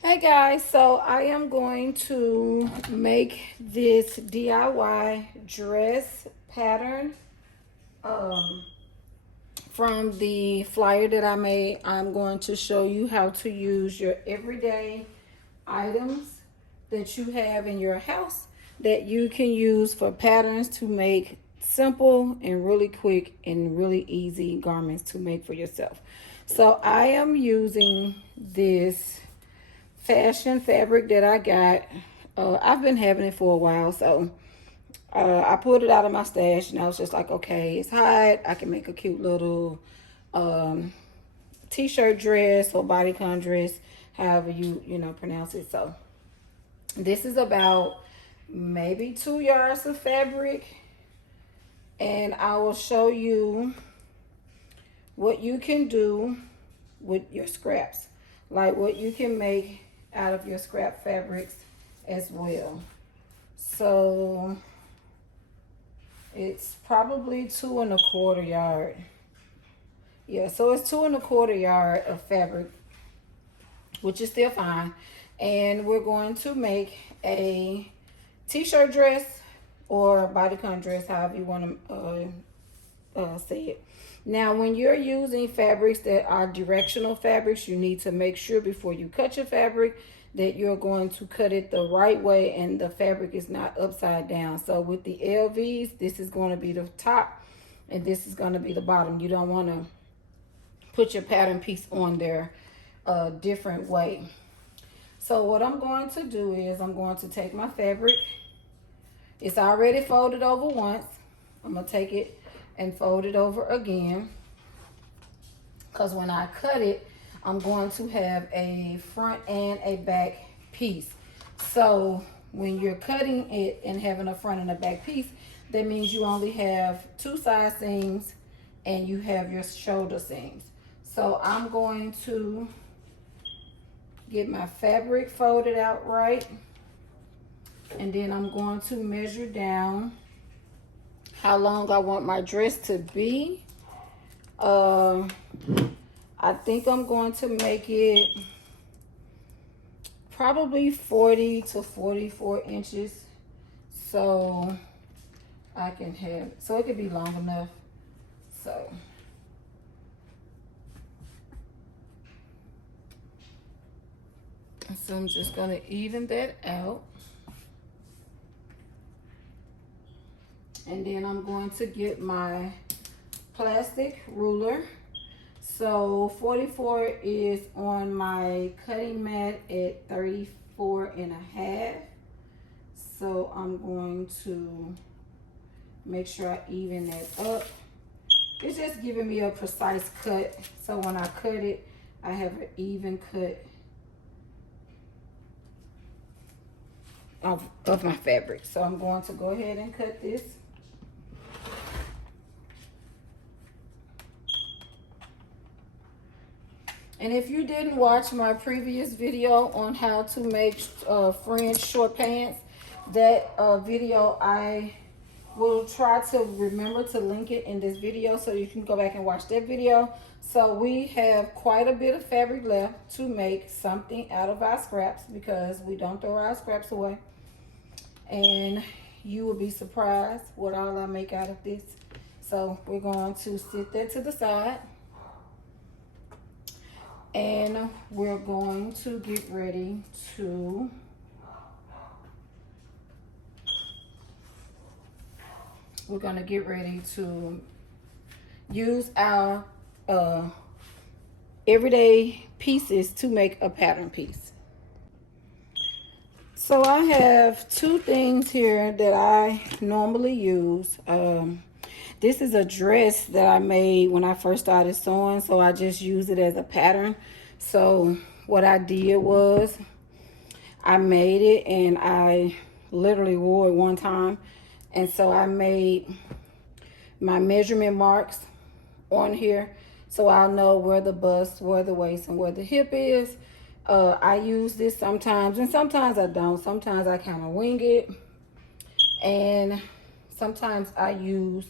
Hey guys, so I am going to make this DIY dress pattern um, from the flyer that I made. I'm going to show you how to use your everyday items that you have in your house that you can use for patterns to make simple and really quick and really easy garments to make for yourself. So I am using this fashion fabric that I got. I've been having it for a while, so I pulled it out of my stash and I was just like, okay, it's hot. I can make a cute little um, t-shirt dress or bodycon dress, however you pronounce it. So this is about maybe 2 yards of fabric, and I will show you what you can do with your scraps, like what you can make out of your scrap fabrics as well. So it's probably 2¼ yard. Yeah, so it's 2¼ yard of fabric, which is still fine. And we're going to make a t-shirt dress or bodycon dress, however you want to say it. Now, when you're using fabrics that are directional fabrics, you need to make sure before you cut your fabric that you're going to cut it the right way and the fabric is not upside down. So with the LVs, this is going to be the top and this is going to be the bottom. You don't want to put your pattern piece on there a different way. So what I'm going to do is I'm going to take my fabric. It's already folded over once. I'm going to take it and fold it over again, because when I cut it, I'm going to have a front and a back piece. So when you're cutting it and having a front and a back piece, that means you only have 2 side seams and you have your shoulder seams. So I'm going to get my fabric folded out right, and then I'm going to measure down how long I want my dress to be. I think I'm going to make it probably 40 to 44 inches, so I can have, so it could be long enough. So I'm just going to even that out. And then I'm going to get my plastic ruler. So 44 is on my cutting mat at 34½. So I'm going to make sure I even that up. It's just giving me a precise cut. So when I cut it, I have an even cut of my fabric. So I'm going to go ahead and cut this. And if you didn't watch my previous video on how to make fringe short pants, that video, I will try to remember to link it in this video so you can go back and watch that video. So we have quite a bit of fabric left to make something out of our scraps, because we don't throw our scraps away. And you will be surprised what all I make out of this. So we're going to sit that to the side. And we're going to get ready to use our everyday pieces to make a pattern piece. So I have 2 things here that I normally use. This is a dress that I made when I first started sewing, so I just use it as a pattern. So what I did was I made it and I literally wore it one time. And so I made my measurement marks on here so I'll know where the bust, where the waist, and where the hip is. I use this sometimes and sometimes I don't. Sometimes I kind of wing it, and sometimes I use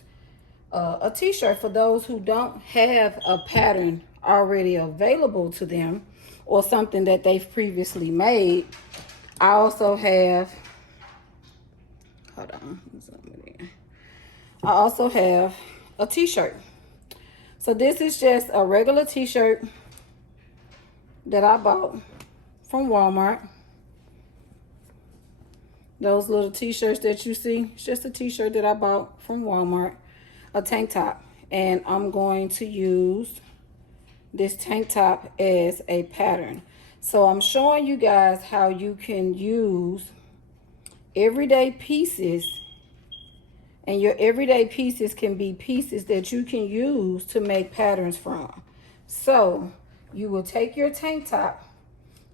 a t-shirt for those who don't have a pattern already available to them, or something that they've previously made. I also have, hold on, I also have a t-shirt. So this is just a regular t-shirt that I bought from Walmart. Those little t-shirts that you see, it's just a t-shirt that I bought from Walmart, a tank top. And I'm going to use this tank top as a pattern. So I'm showing you guys how you can use everyday pieces, and your everyday pieces can be pieces that you can use to make patterns from. So you will take your tank top.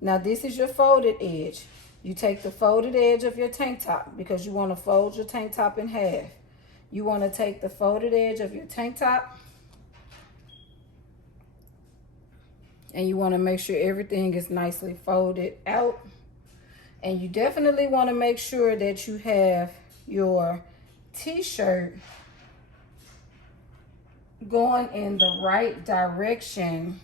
Now this is your folded edge. You take the folded edge of your tank top because you want to fold your tank top in half. You want to take the folded edge of your tank top, and you want to make sure everything is nicely folded out. And you definitely want to make sure that you have your t-shirt going in the right direction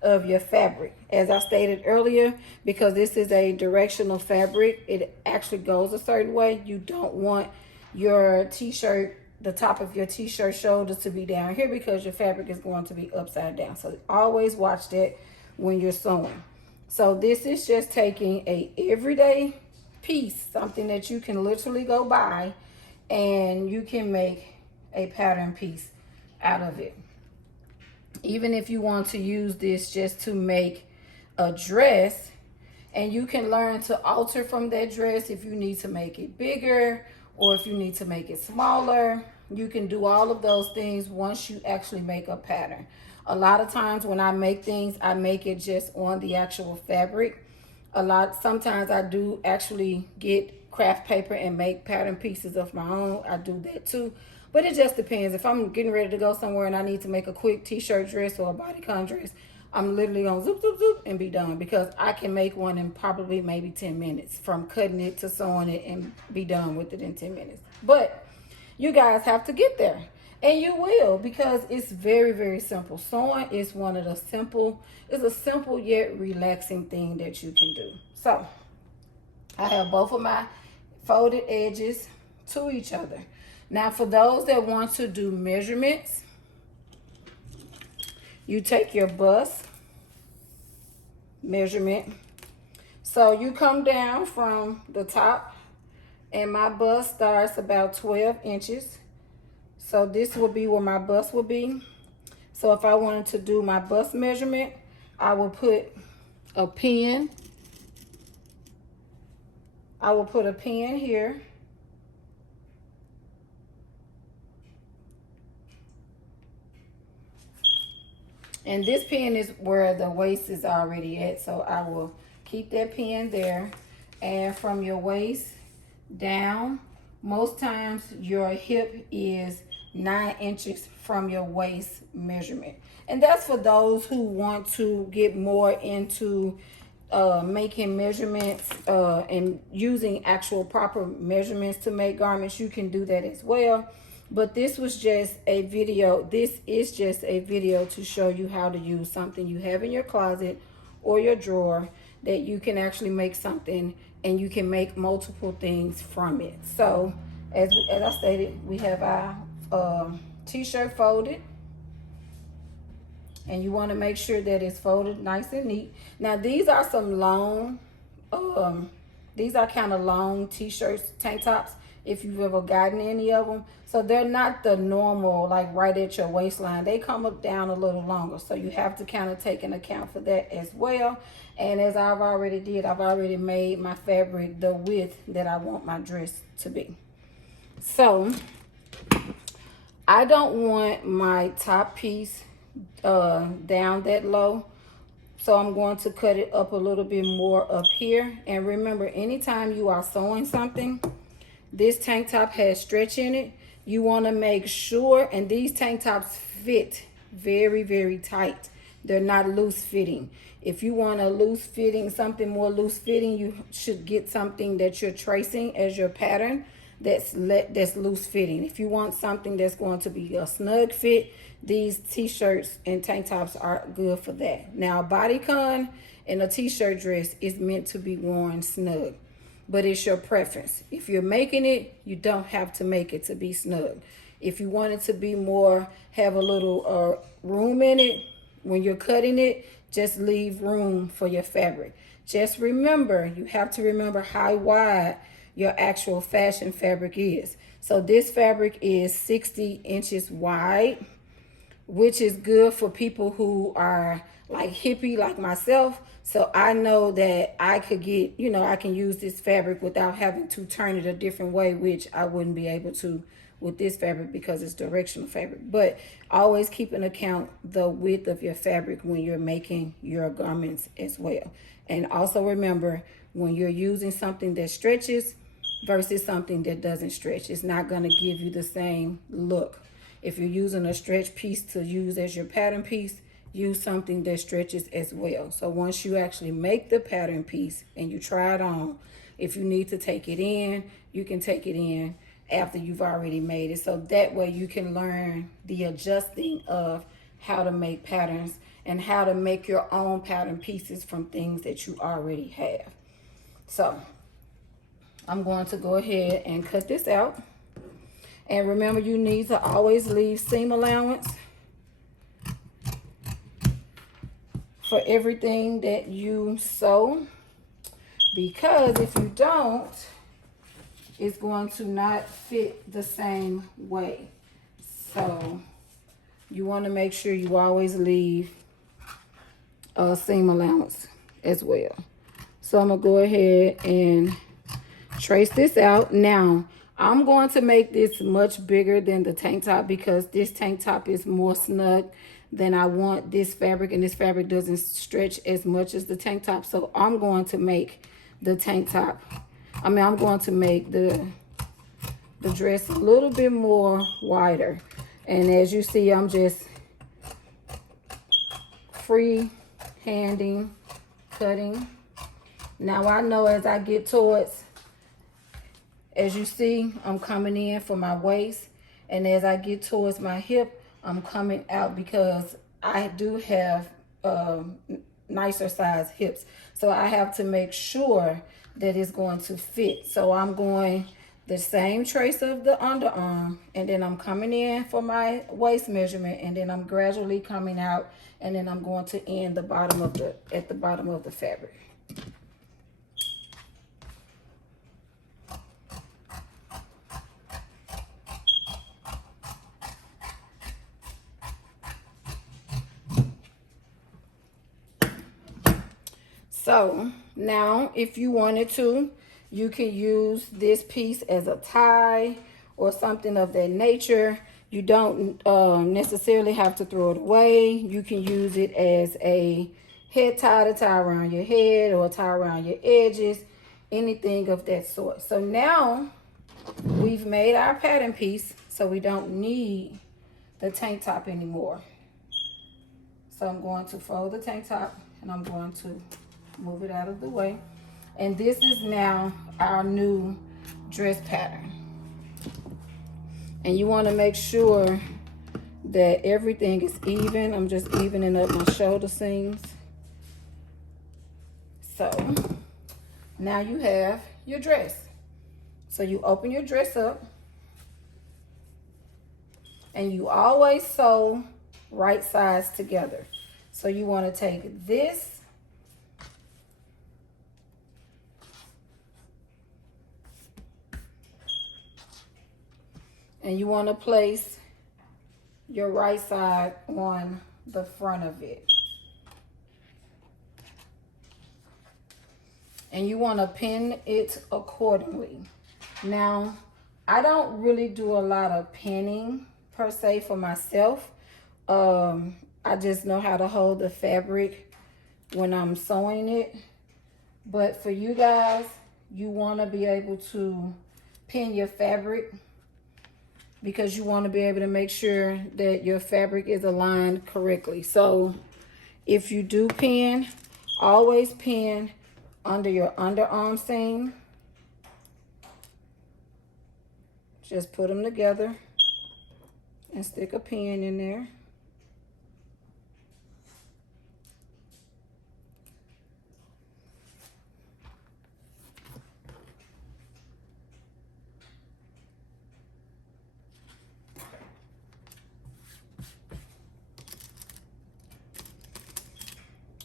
of your fabric. As I stated earlier, because this is a directional fabric, it actually goes a certain way. You don't want your t-shirt, the top of your t-shirt shoulders to be down here because your fabric is going to be upside down. So always watch that when you're sewing. So this is just taking a everyday piece, something that you can literally go buy, and you can make a pattern piece out of it. Even if you want to use this just to make a dress, and you can learn to alter from that dress if you need to make it bigger or if you need to make it smaller. You can do all of those things once you actually make a pattern. A lot of times when I make things, I make it just on the actual fabric. Sometimes I do actually get craft paper and make pattern pieces of my own. I do that too. But it just depends. If I'm getting ready to go somewhere and I need to make a quick t-shirt dress or a bodycon dress, I'm literally gonna zoop, zoop, zoop and be done, because I can make one in probably maybe 10 minutes from cutting it to sewing it and be done with it in 10 minutes. But you guys have to get there, and you will, because it's very, very simple. Sewing is one of the it's a simple yet relaxing thing that you can do. So I have both of my folded edges to each other. Now, for those that want to do measurements, you take your bust measurement. So you come down from the top, and my bust starts about 12 inches. So this will be where my bust will be. So if I wanted to do my bust measurement, I will put a pin. I will put a pin here. And this pin is where the waist is already at, so I will keep that pin there. And from your waist down, most times your hip is 9 inches from your waist measurement. And that's for those who want to get more into making measurements and using actual proper measurements to make garments. You can do that as well. But this was just a video. This is just a video to show you how to use something you have in your closet or your drawer that you can actually make something, and you can make multiple things from it. So as I stated, we have our t-shirt folded, and you want to make sure that it's folded nice and neat. Now these are some long, these are kind of long t-shirts, tank tops, if you've ever gotten any of them. So they're not the normal, like right at your waistline. They come up down a little longer. So you have to kind of take into account for that as well. And as I've already made my fabric the width that I want my dress to be. So I don't want my top piece down that low. So I'm going to cut it up a little bit more up here. And remember, anytime you are sewing something, this tank top has stretch in it. You want to make sure, and these tank tops fit very, very tight. They're not loose fitting. If you want a loose fitting, something more loose fitting, you should get something that you're tracing as your pattern that's loose fitting. If you want something that's going to be a snug fit, these t-shirts and tank tops are good for that. Now, Bodycon And a t-shirt dress is meant to be worn snug, but it's your preference. If you're making it, you don't have to make it to be snug. If you want it to be more, have a little room in it, when you're cutting it, just leave room for your fabric. Just remember, you have to remember how wide your actual fashion fabric is. So this fabric is 60 inches wide, which is good for people who are like hippie like myself. So I know that I could get, you know, I can use this fabric without having to turn it a different way, which I wouldn't be able to with this fabric because it's directional fabric. But always keep in account the width of your fabric when you're making your garments as well. And also remember, when you're using something that stretches versus something that doesn't stretch, it's not going to give you the same look. If you're using a stretch piece to use as your pattern piece, use something that stretches as well. So once you actually make the pattern piece and you try it on, if you need to take it in, you can take it in after you've already made it. So that way you can learn the adjusting of how to make patterns and how to make your own pattern pieces from things that you already have. So I'm going to go ahead and cut this out. And remember, you need to always leave seam allowance for everything that you sew, because if you don't, it's going to not fit the same way. So you want to make sure you always leave a seam allowance as well. So I'm going to go ahead and trace this out. Now, I'm going to make this much bigger than the tank top because this tank top is more snug than I want this fabric, and this fabric doesn't stretch as much as the tank top. So I'm going to make the tank top, I'm going to make the dress a little bit more wider. And as you see, I'm just free-handing, cutting. Now I know as I get towards, as you see, I'm coming in for my waist, and as I get towards my hip, I'm coming out because I do have nicer size hips. So I have to make sure that it's going to fit. So I'm going the same trace of the underarm, and then I'm coming in for my waist measurement, and then I'm gradually coming out, and then I'm going to end the bottom of at the bottom of the fabric. So now if you wanted to, you can use this piece as a tie or something of that nature. You don't necessarily have to throw it away. You can use it as a head tie to tie around your head or tie around your edges, anything of that sort. So now we've made our pattern piece, so we don't need the tank top anymore. So I'm going to fold the tank top and I'm going to move it out of the way. And this is now our new dress pattern. And you want to make sure that everything is even. I'm just evening up my shoulder seams. So now you have your dress. So you open your dress up, and you always sew right sides together. So you want to take this and you want to place your right side on the front of it. And you want to pin it accordingly. Now, I don't really do a lot of pinning per se for myself. I just know how to hold the fabric when I'm sewing it. But for you guys, you want to be able to pin your fabric because you want to be able to make sure that your fabric is aligned correctly. So if you do pin, always pin under your underarm seam. Just put them together and stick a pin in there.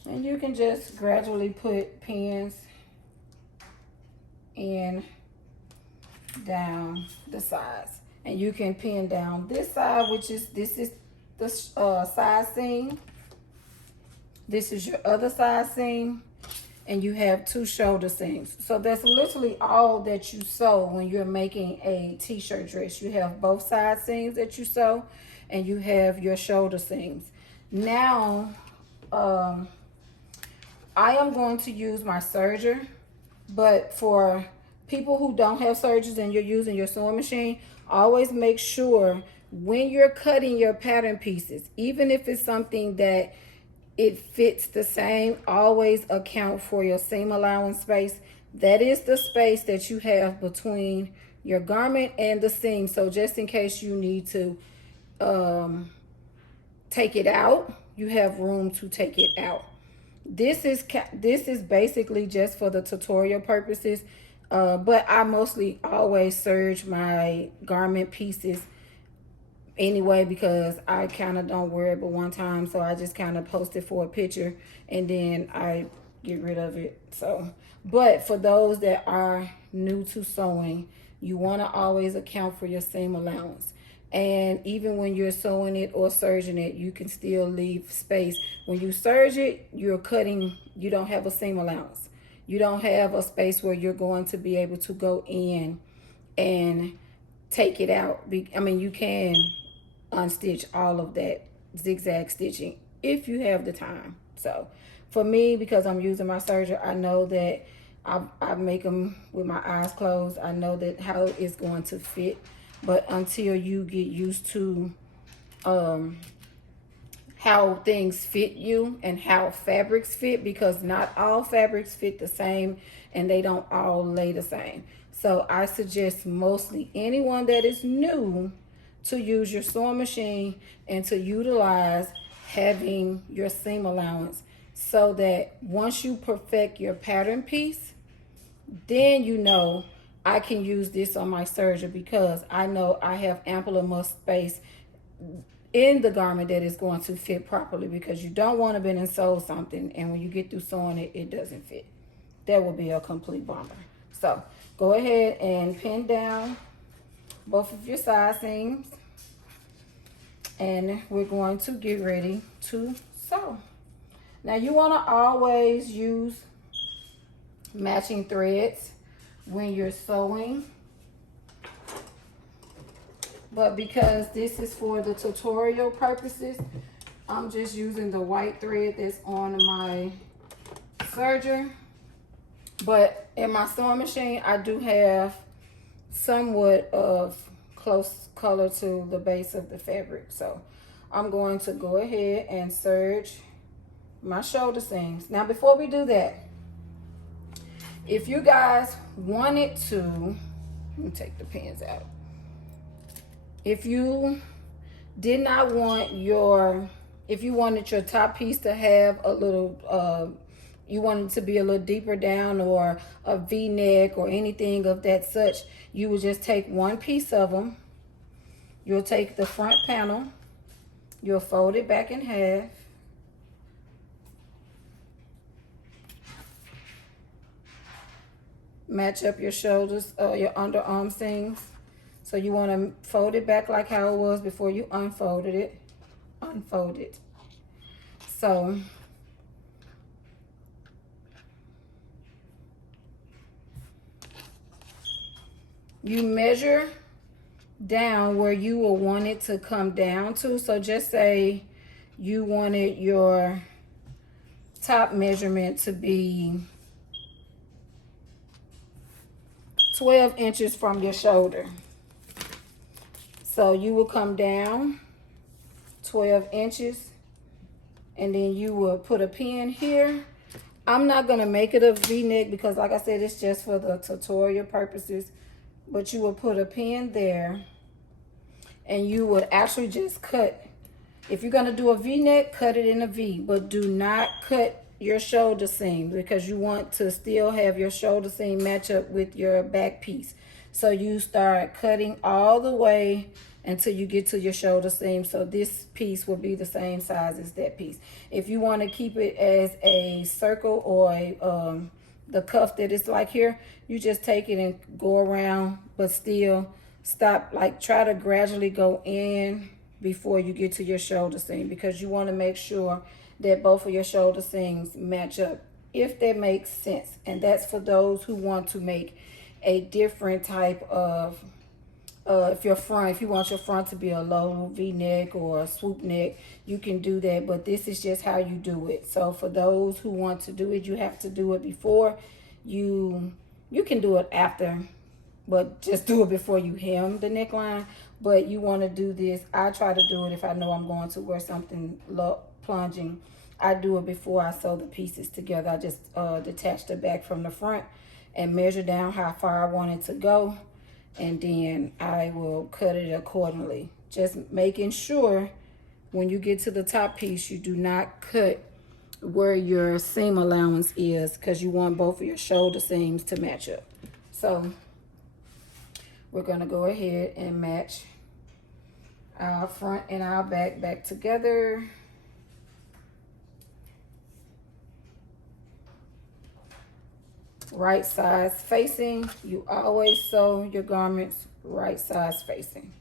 And you can just gradually put pins in down the sides. And you can pin down this side, which is, this is the side seam. This is your other side seam. And you have 2 shoulder seams. So that's literally all that you sew when you're making a t-shirt dress. You have both side seams that you sew, and you have your shoulder seams. Now, I am going to use my serger, but for people who don't have sergers and you're using your sewing machine, always make sure when you're cutting your pattern pieces, even if it's something that it fits the same, always account for your seam allowance space. That is the space that you have between your garment and the seam. So just in case you need to take it out, you have room to take it out. This is basically just for the tutorial purposes, but I mostly always serge my garment pieces anyway, because I kind of don't wear it but one time, so I just kind of post it for a picture and then I get rid of it. So, but for those that are new to sewing, you want to always account for your seam allowance. And even when you're sewing it or serging it, you can still leave space. When you serge it, you're cutting, you don't have a seam allowance. You don't have a space where you're going to be able to go in and take it out. I mean, you can unstitch all of that zigzag stitching if you have the time. So for me, because I'm using my serger, I know that I make them with my eyes closed. I know that how it's going to fit, but until you get used to how things fit you and how fabrics fit, because not all fabrics fit the same and they don't all lay the same. So I suggest mostly anyone that is new to use your sewing machine and to utilize having your seam allowance, so that once you perfect your pattern piece, then you know I can use this on my serger, because I know I have ample enough space in the garment that is going to fit properly, because you don't want to bend and sew something and when you get through sewing it, it doesn't fit. That would be a complete bummer. So go ahead and pin down both of your side seams, and we're going to get ready to sew. Now you want to always use matching threads when you're sewing, but because this is for the tutorial purposes, I'm just using the white thread that's on my serger. But in my sewing machine, I do have somewhat of close color to the base of the fabric. So I'm going to go ahead and serge my shoulder seams. Now before we do that, if you guys wanted to, let me take the pins out. If you did not want your, if you wanted your top piece to have a little, you wanted it to be a little deeper down, or a V-neck or anything of that such, you would just take one piece of them. You'll take the front panel, you'll fold it back in half, match up your shoulders, your underarm seams. So you want to fold it back like how it was before you unfolded it. Unfold it. So you measure down where you will want it to come down to. So just say you wanted your top measurement to be 12 inches from your shoulder. So you will come down 12 inches, and then you will put a pin here. I'm not going to make it a V-neck because, like I said, it's just for the tutorial purposes. But you will put a pin there, and you would actually just cut. If you're going to do a V-neck, cut it in a V, but do not cut your shoulder seam, because you want to still have your shoulder seam match up with your back piece. So you start cutting all the way until you get to your shoulder seam. So this piece will be the same size as that piece. If you want to keep it as a circle or the cuff that it's like here, you just take it and go around, but still stop, like try to gradually go in before you get to your shoulder seam, because you want to make sure that both of your shoulder seams match up, if that makes sense. And that's for those who want to make a different type of if you want your front to be a low V-neck or a swoop neck, you can do that, but this is just how you do it. So for those who want to do it, you have to do it before you can do it after, but just do it before you hem the neckline. But you want to do this, I try to do it if I know I'm going to wear something plunging. I do it before I sew the pieces together. I just detach the back from the front and measure down how far I want it to go, and then I will cut it accordingly. Just making sure when you get to the top piece, you do not cut where your seam allowance is, because you want both of your shoulder seams to match up. So we're going to go ahead and match our front and our back together. Right sides facing. You always sew your garments right sides facing,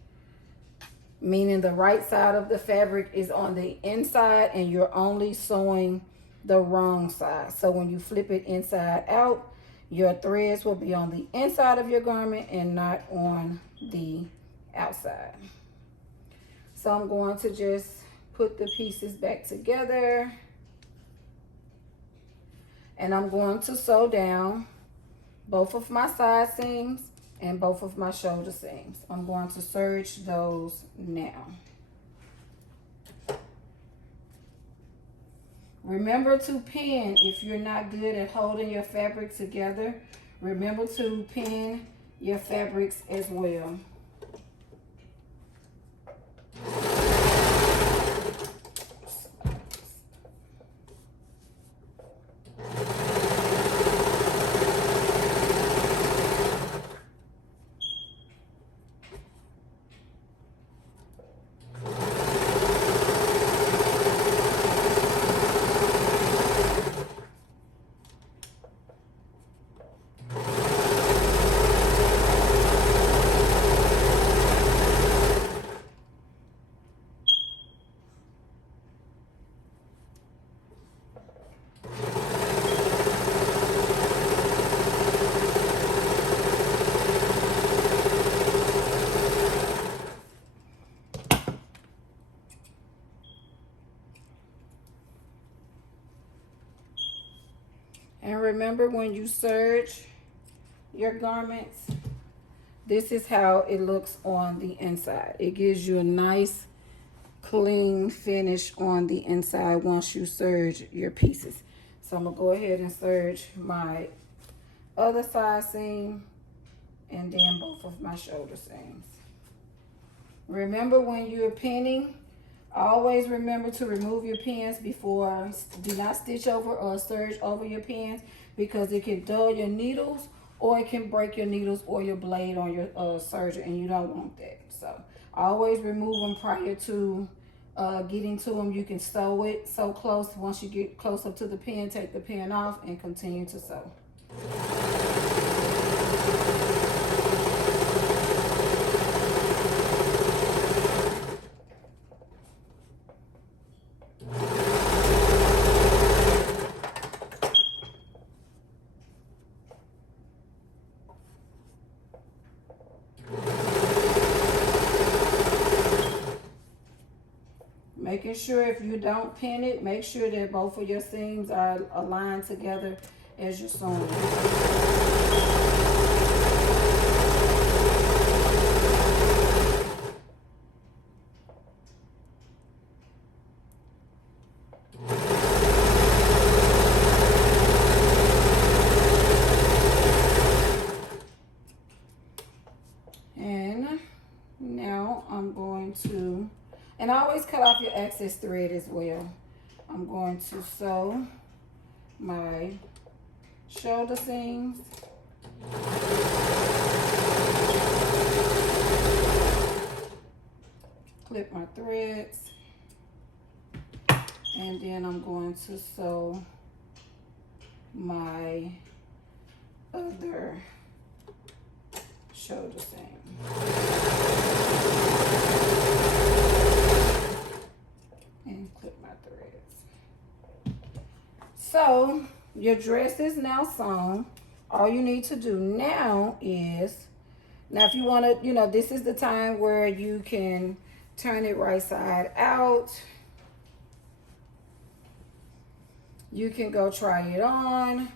meaning the right side of the fabric is on the inside and you're only sewing the wrong side. So when you flip it inside out, your threads will be on the inside of your garment and not on the outside. So I'm going to just put the pieces back together, and I'm going to sew down both of my side seams and both of my shoulder seams. I'm going to serge those now. Remember to pin if you're not good at holding your fabric together. Remember to pin your fabrics as well. And remember, when you serge your garments, this is how it looks on the inside. It gives you a nice clean finish on the inside once you serge your pieces. So I'm gonna go ahead and serge my other side seam and then both of my shoulder seams. Remember, when you're pinning, always remember to remove your pins before. Do not stitch over or serge over your pins, because it can dull your needles or it can break your needles or your blade on your serger, and you don't want that. So always remove them prior to getting to them. You can sew it so close. Once you get close up to the pin, take the pin off and continue to sew. Making sure, if you don't pin it, make sure that both of your seams are aligned together as you're sewing. And now I'm going to, and always cut off your excess thread as well. I'm going to sew my shoulder seams. clip my threads. And then I'm going to sew my other shoulder seam. And clip my threads. So your dress is now sewn. All you need to do now is, now if you want to, this is the time where you can turn it right side out. You can go try it on.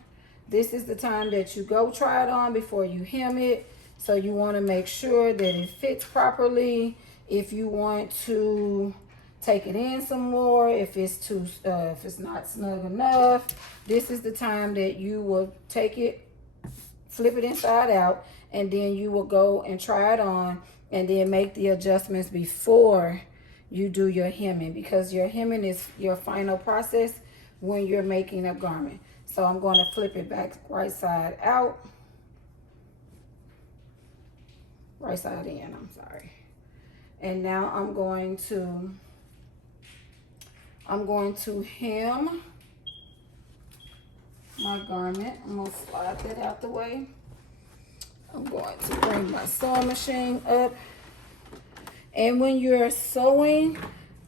This is the time that you go try it on before you hem it. So you want to make sure that it fits properly. If you want to take it in some more, if it's not snug enough, this is the time that you will take it, flip it inside out, and then you will go and try it on, and then make the adjustments before you do your hemming, because your hemming is your final process when you're making a garment. So I'm going to flip it back right side out. Right side in, I'm sorry. And now I'm going to hem my garment. I'm going to slide that out the way. I'm going to bring my sewing machine up. And when you're sewing,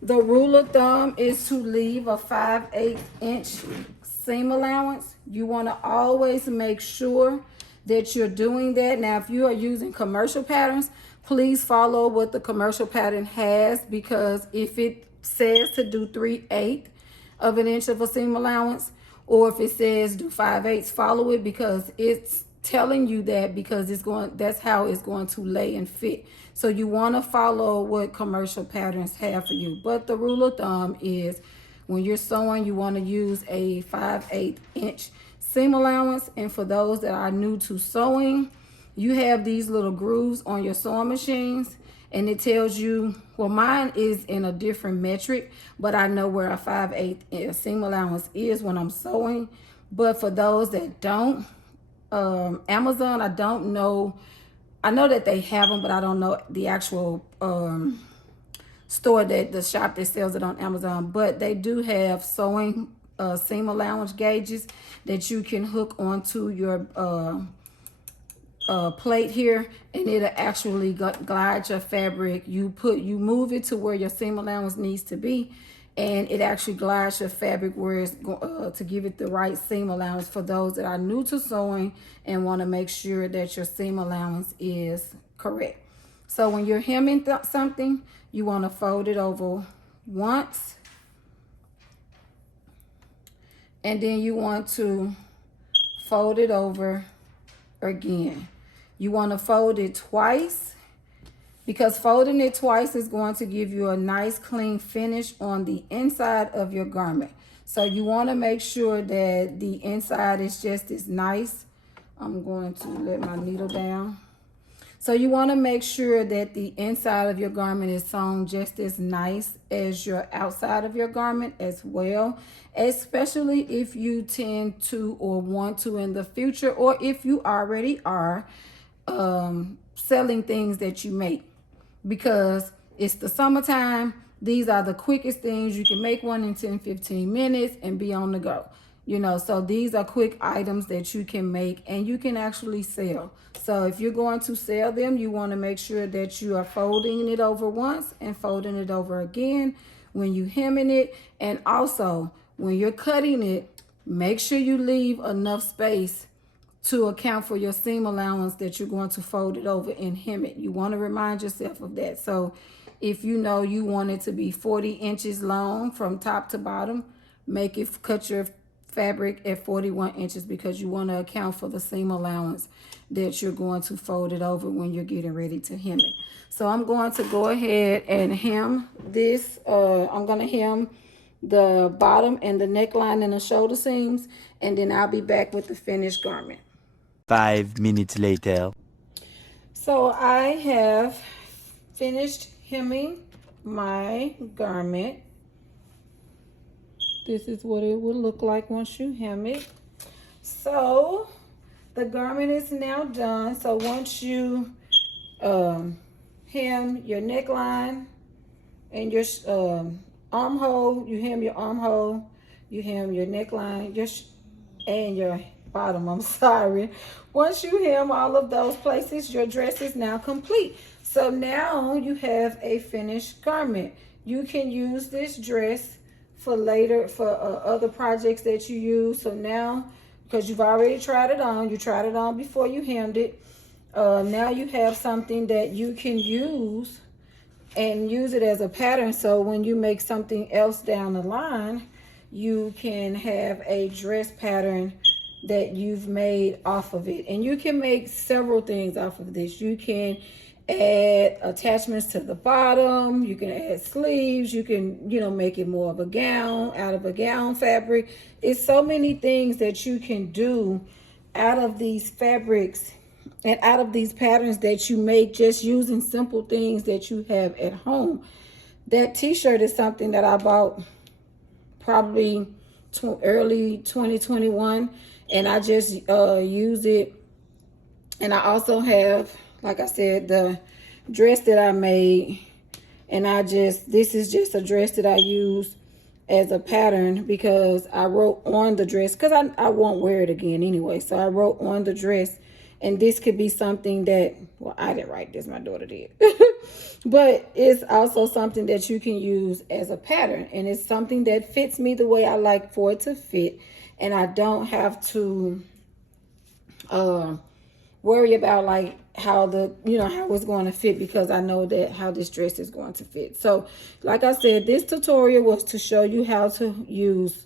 the rule of thumb is to leave a 5/8 inch seam allowance. You want to always make sure that you're doing that. Now, if you are using commercial patterns, please follow what the commercial pattern has, because if it says to do 3/8 of an inch of a seam allowance, or if it says do 5/8, follow it, because it's telling you that, because that's how it's going to lay and fit. So you want to follow what commercial patterns have for you. But the rule of thumb is when you're sewing, you want to use a 5/8 inch seam allowance. And for those that are new to sewing, you have these little grooves on your sewing machines, and it tells you, well, mine is in a different metric, but I know where a 5/8 seam allowance is when I'm sewing. But for those that don't, Amazon, I don't know. I know that they have them, but I don't know the actual store, the shop that sells it on Amazon. But they do have sewing seam allowance gauges that you can hook onto your plate here, and it'll actually glide your fabric. You move it to where your seam allowance needs to be, and it actually glides your fabric where it's to give it the right seam allowance for those that are new to sewing and want to make sure that your seam allowance is correct. So when you're hemming something, you want to fold it over once, and then you want to fold it over again. You want to fold it twice, because folding it twice is going to give you a nice clean finish on the inside of your garment. So you want to make sure that the inside is just as nice. I'm going to let my needle down. So you want to make sure that the inside of your garment is sewn just as nice as your outside of your garment as well, especially if you tend to or want to in the future, or if you already are selling things that you make. Because it's the summertime, these are the quickest things. You can make one in 10-15 minutes and be on the go. So these are quick items that you can make and you can actually sell. So if you're going to sell them, you want to make sure that you are folding it over once and folding it over again when you hemming it. And also when you're cutting it, make sure you leave enough space to account for your seam allowance that you're going to fold it over and hem it. You want to remind yourself of that. So if you know you want it to be 40 inches long from top to bottom, cut your fabric at 41 inches, because you want to account for the seam allowance that you're going to fold it over when you're getting ready to hem it. So I'm going to go ahead and hem this. I'm going to hem the bottom and the neckline and the shoulder seams, and then I'll be back with the finished garment. 5 minutes later. So I have finished hemming my garment. This is what it would look like once you hem it. So the garment is now done. So once you hem your neckline and your armhole. You hem your armhole, you hem your neckline, and your bottom. I'm sorry. Once you hem all of those places, your dress is now complete. So now you have a finished garment. You can use this dress for later, for other projects that you use. So now, because you've already tried it on, you tried it on before you hemmed it. Now you have something that you can use and use it as a pattern. So when you make something else down the line, you can have a dress pattern that you've made off of it. And you can make several things off of this. You can add attachments to the bottom, you can add sleeves, you can, you know, make it more of a gown out of a gown fabric. It's so many things that you can do out of these fabrics and out of these patterns that you make just using simple things that you have at home. That t-shirt is something that I bought probably early 2021, and I just use it. And I also have, like I said, the dress that I made, and this is just a dress that I use as a pattern because I wrote on the dress, because I won't wear it again anyway. So I wrote on the dress, and this could be something that, well, I didn't write this, my daughter did. But it's also something that you can use as a pattern, and it's something that fits me the way I like for it to fit, and I don't have to worry about like how how it's going to fit, because I know that how this dress is going to fit. So like I said, this tutorial was to show you how to use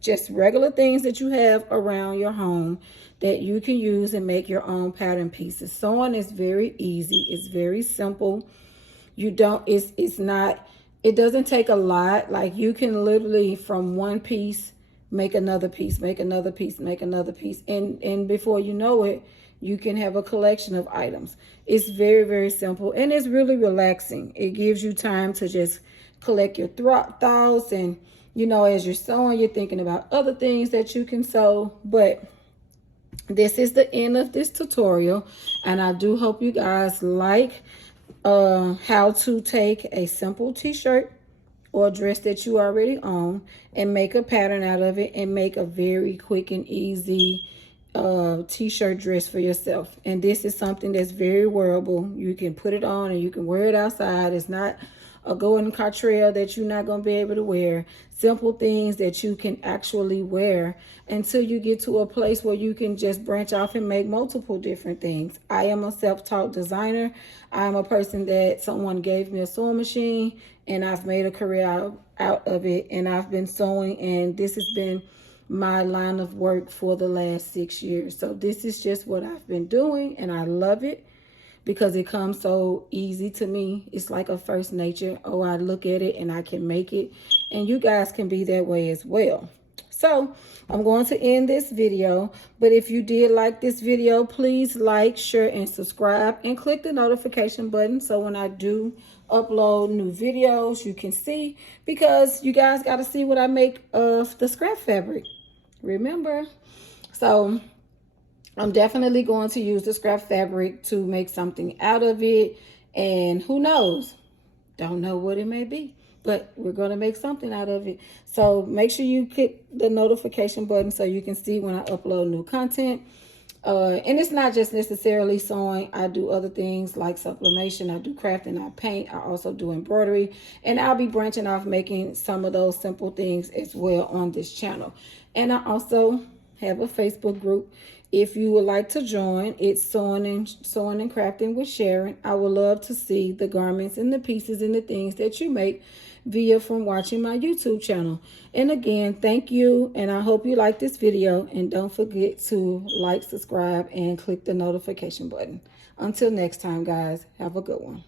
just regular things that you have around your home that you can use and make your own pattern pieces. Sewing is very easy. It's very simple. It doesn't take a lot. Like, you can literally from one piece make another piece, make another piece, make another piece, and before you know it, you can have a collection of items. It's very, very simple, and it's really relaxing. It gives you time to just collect your thoughts, and as you're sewing, you're thinking about other things that you can sew. But this is the end of this tutorial, and I do hope you guys like how to take a simple t-shirt or dress that you already own and make a pattern out of it and make a very quick and easy t-shirt dress for yourself. And this is something that's very wearable. You can put it on and you can wear it outside. It's not a going car trail that you're not going to be able to wear. Simple things that you can actually wear until you get to a place where you can just branch off and make multiple different things. I am a self-taught designer. I'm a person that someone gave me a sewing machine, and I've made a career out of it, and I've been sewing, and this has been my line of work for the last 6 years. So this is just what I've been doing, and I love it because it comes so easy to me. It's like a first nature. Oh, I look at it and I can make it, and you guys can be that way as well. So I'm going to end this video, but if you did like this video, please like, share, and subscribe, and click the notification button so when I do upload new videos, you can see, because you guys got to see what I make of the scrap fabric, remember. So I'm definitely going to use the scrap fabric to make something out of it, and who knows, don't know what it may be, but we're going to make something out of it. So make sure you click the notification button so you can see when I upload new content. And it's not just necessarily sewing. I do other things like sublimation. I do crafting. I paint. I also do embroidery. And I'll be branching off making some of those simple things as well on this channel. And I also have a Facebook group. If you would like to join, it's Sewing and Crafting with Sharon. I would love to see the garments and the pieces and the things that you make from watching my YouTube channel. And again, thank you, and I hope you like this video, and don't forget to like, subscribe, and click the notification button. Until next time, guys, have a good one.